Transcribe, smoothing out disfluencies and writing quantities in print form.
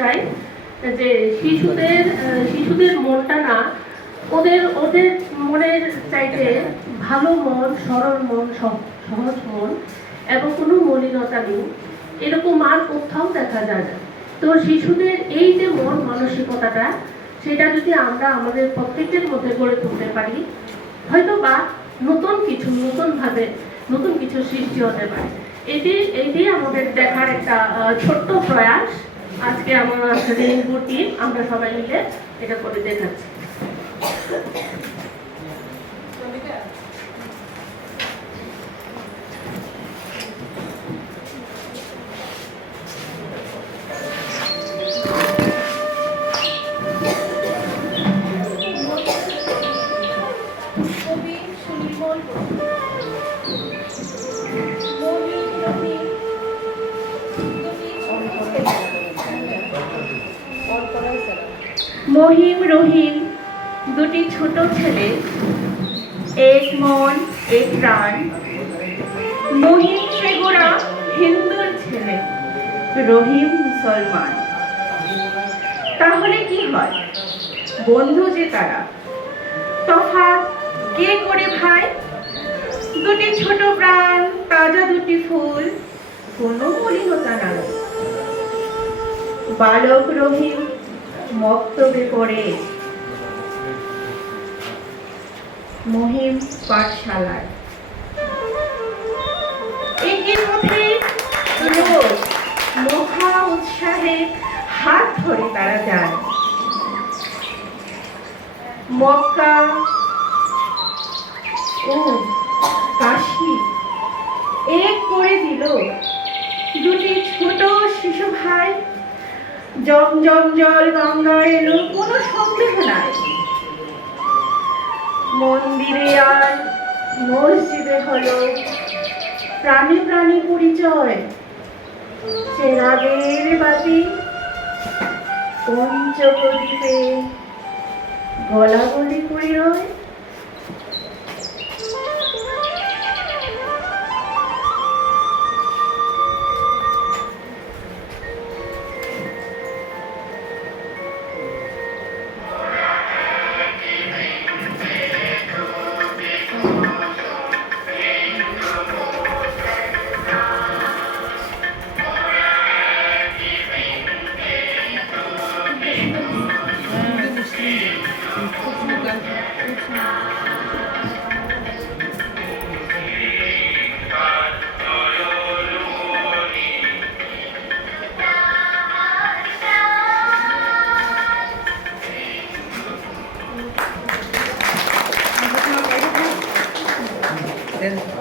চাই যে শিশুদের মনটা না ওদের ওদের মনের চাইতে ভালো মন, সরল মন, সহজ মন এবং কোনো মলিনতা নেই, এরকম আর কোথাও দেখা যায় না। তো শিশুদের এই যে মন মানসিকতাটা, সেটা যদি আমরা আমাদের প্রত্যেকের মধ্যে গড়ে তুলতে পারি, হয়তো বা নতুন কিছু সৃষ্টি হতে পারে। এটি আমাদের দেখার একটা ছোট্ট প্রয়াস। আজকে আমরা রেইনবো টিম আমরা সবাই মিলে এটা করে দেখাচ্ছি। মহিম রহিম দুটি ছোট ছেলে, এক মন এক প্রাণ। মহিম সেগোরা হিন্দুর ছেলে, রহিম মুসলমান। তাহলে কি হয়? বন্ধু যে তারা, তফাৎ কে করে ভাই? দুটি ছোট প্রাণ, তাজা দুটি ফুল, কোনো মলিনতা নাই। বালক রহিম মক্তবে পড়ে, মহিম পাঠশালায়। একই পথে রোজ মহা উৎসাহে হাত ধরে তারা যায়। মক্কা ও কাশী এক করে দিল দুটি ছোট শিশু ভাই। জমজম জল গঙ্গায় এলো, কোনো সন্দেহ নাই। মন্দিরে আর মসজিদে হলো প্রাণী প্রাণী পরিচয়। চেরাগের বাতি পঞ্চপ্রদীপে গলাগলি করে রয়। Then